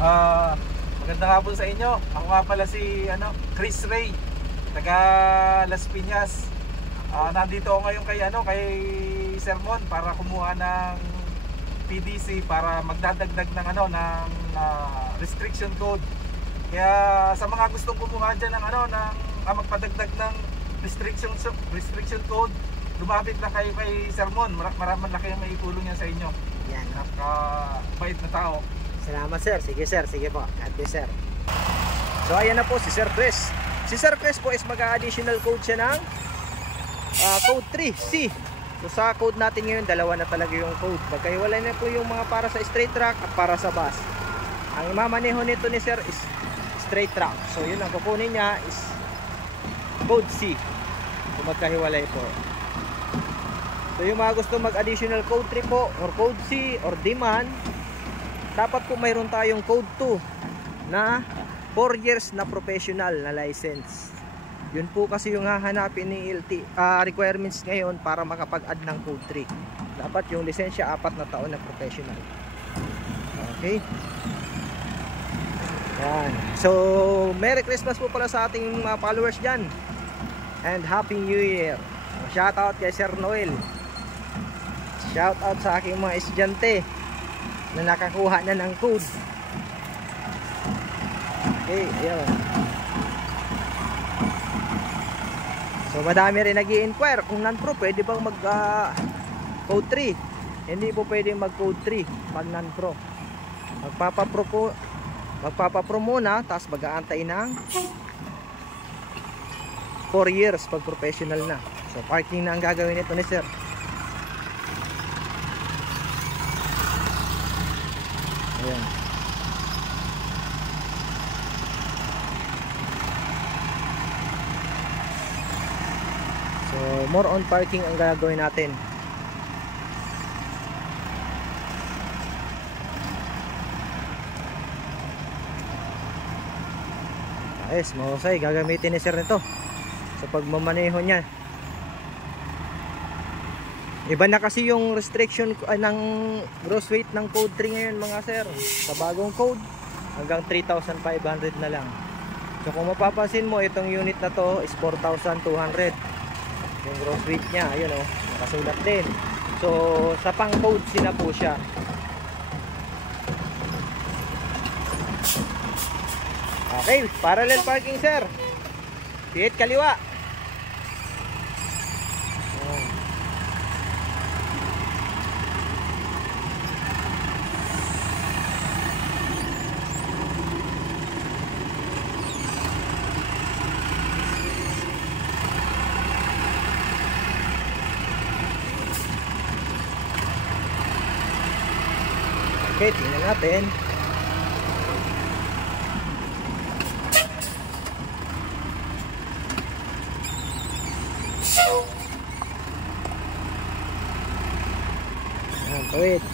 Magandang hapon sa inyo. Ako nga pala si Chris Ray, taga Las Piñas. Nandito ako ngayon kay Sir Mon para kumuha ng PDC para magdadagdag ng restriction code. Kaya sa mga gustong kumuha diyan ng magpadagdag ng restriction code, lumapit na kayo kay Sir Mon. Maraming laki ang maitulong niya sa inyo. Yan. Napakabait na tao. Salamat sir. Sige sir. Sige po. God bless sir. So ayan na po si Sir Chris. Si Sir Chris po is mag-additional code siya ng code 3C. So sa code natin ngayon, dalawa na talaga yung code. Magkahiwalay na po yung mga para sa straight track at para sa bus. Ang imamaneho nito ni Sir is straight track. So yun ang kukunin niya is code C. So magkahiwalay po. So yung mga gusto mag-additional code 3 po or code C or demand, dapat po mayroon tayong code 2 na 4 years na professional na license. Yun po kasi yung hahanapin ni requirements ngayon para makapag-add ng code 3. Dapat yung lisensya 4 na taon na professional. Okay. Yan. So Merry Christmas po pala sa ating mga followers dyan. And Happy New Year. Shout out kay Sir Noel. Shout out sa aking mga estudyante na nakakuha na ng code. Okay, ayun. So madami rin nag-i-inquire kung non-pro pwede bang mag code 3. Hindi po pwedeng mag code 3 pag non-pro. Magpapa-pro muna, tapos mag-aantay ng 4 years pag professional na. So parking na ang gagawin nito ni Sir. Ayan. So more on parking ang gagawin natin. Ayos, mahusay. Gagamitin ni Sir nito sa pagmamaneho niya. Iba na kasi yung restriction ng gross weight ng code 3 ngayon mga sir. Sa bagong code hanggang 3,500 na lang. So kung mapapansin mo, itong unit na to is 4,200 yung gross weight niya. Ayun o, nakasulat din. So sa pang code sina po siya. Okay, parallel parking sir. Pihit kaliwa. Okay, tingnan natin. Ayan, tuwid.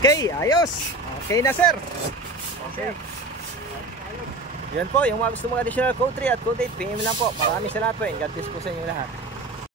Okay, ayos. Okay na sir. Okay. Yan po, yung mga gusto mga additional code 3 at code 8, PM lang po. Maraming salamat po. God bless po sa inyo lahat.